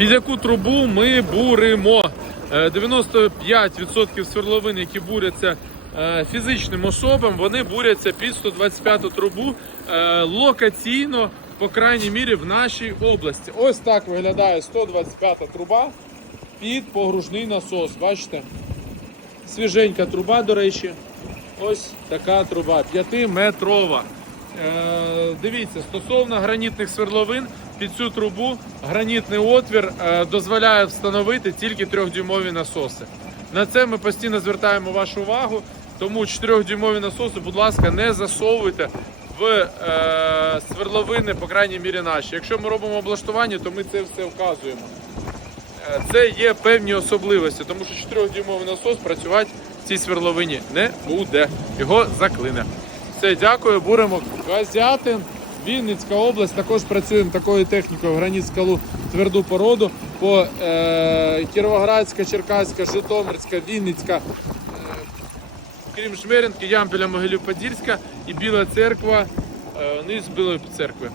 Під яку трубу ми буримо. Е, 95% свердловин, які буряться е, фізичним особам, вони буряться під 125 трубу е, локаційно, по крайній мірі, в нашій області. Ось так виглядає 125 труба під погружний насос. Бачите? Свіженька труба, до речі. Ось така труба, 5-метрова. Е, дивіться, стосовно гранітних свердловин, під цю трубу гранітний отвір е, дозволяє встановити тільки 3-дюймові насоси. На це ми постійно звертаємо вашу увагу, тому 4-дюймові насоси, будь ласка, не засовуйте в е, свердловини, по крайній мірі наші. Якщо ми робимо облаштування, то ми це все вказуємо. Е, Це є певні особливості, тому що 4-дюймовий насос працювати в цій сверловині не буде. Його заклине. Все, дякую, буримо Газятин, Вінницька область. Також працюємо такою технікою в граніт скалу тверду породу по е, Кіровоградська, Черкаська, Житомирська, Вінницька, е, крім Жмеринки, Ямпіля, Могилів-Подільська і Біла церква, е, низ Білої церкви.